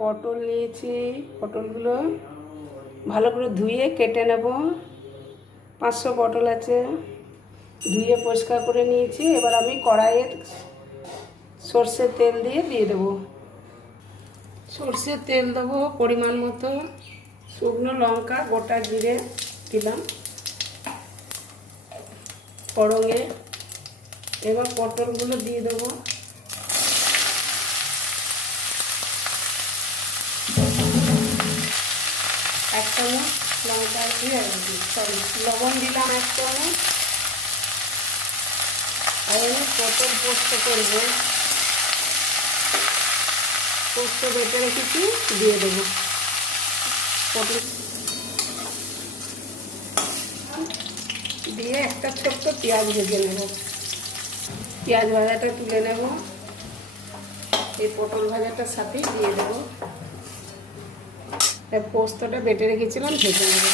পটল নিয়েছি, পটলগুলো ভালো করে ধুয়ে কেটে নেব। পাঁচশো পটল আছে, ধুয়ে পরিষ্কার করে নিয়েছি। এবার আমি কড়াইয়ে সর্ষের তেল দিয়ে দিয়ে দেবো। সর্ষের তেল দেবো পরিমাণ মতো। শুকনো লঙ্কা, গোটা জিরে দিলাম। ফড়ঙে এবার পটলগুলো দিয়ে দেবো। এক চামচ লঙ্কা সরি লবণ দিলাম এক চামচ। আর আমি পটল পোস্ত করব। পোস্ত বেটে রেখেছি দিয়ে দেবো। পটল দিয়ে একটা ছোট্ট পেঁয়াজ ভেজে নেব। পেঁয়াজ ভাজাটা তুলে নেব। এই পটল ভাজাটার সাথেই দিয়ে দেবো। পোস্তটা বেটে রেখেছিলাম, ভেজে নেব।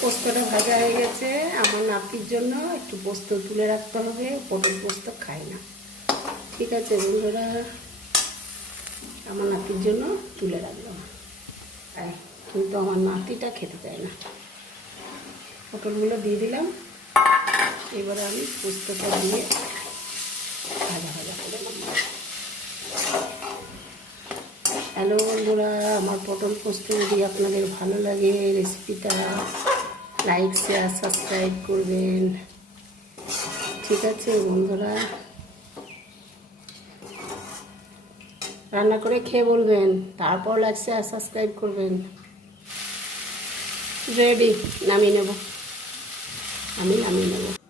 পোস্তটা ভাজা হয়ে গেছে। আমার নাতির জন্য একটু পোস্ত তুলে রাখতে হবে, পটল পোস্ত খাই না। ঠিক আছে, বন্ধুরা, আমার নাতির জন্য তুলে রাখলাম তাই কিন্তু আমার নাতিটা খেতে চায় না। পটলগুলো দিয়ে দিলাম। এবারে আমি পোস্তটা দিয়ে ভাজা ভাজা করে নেব হ্যালো বন্ধুরা, আমার পটল পোস্ত যদি আপনাদের ভালো লাগে, রেসিপিটা লাইক শেয়ার সাবস্ক্রাইব করবেন। ঠিক আছে বন্ধুরা, রান্না করে খেয়ে বলবেন, তারপর লাইক শেয়ার সাবস্ক্রাইব করবেন। রেডি নামিয়ে নেব। আমি নামিয়ে নেব।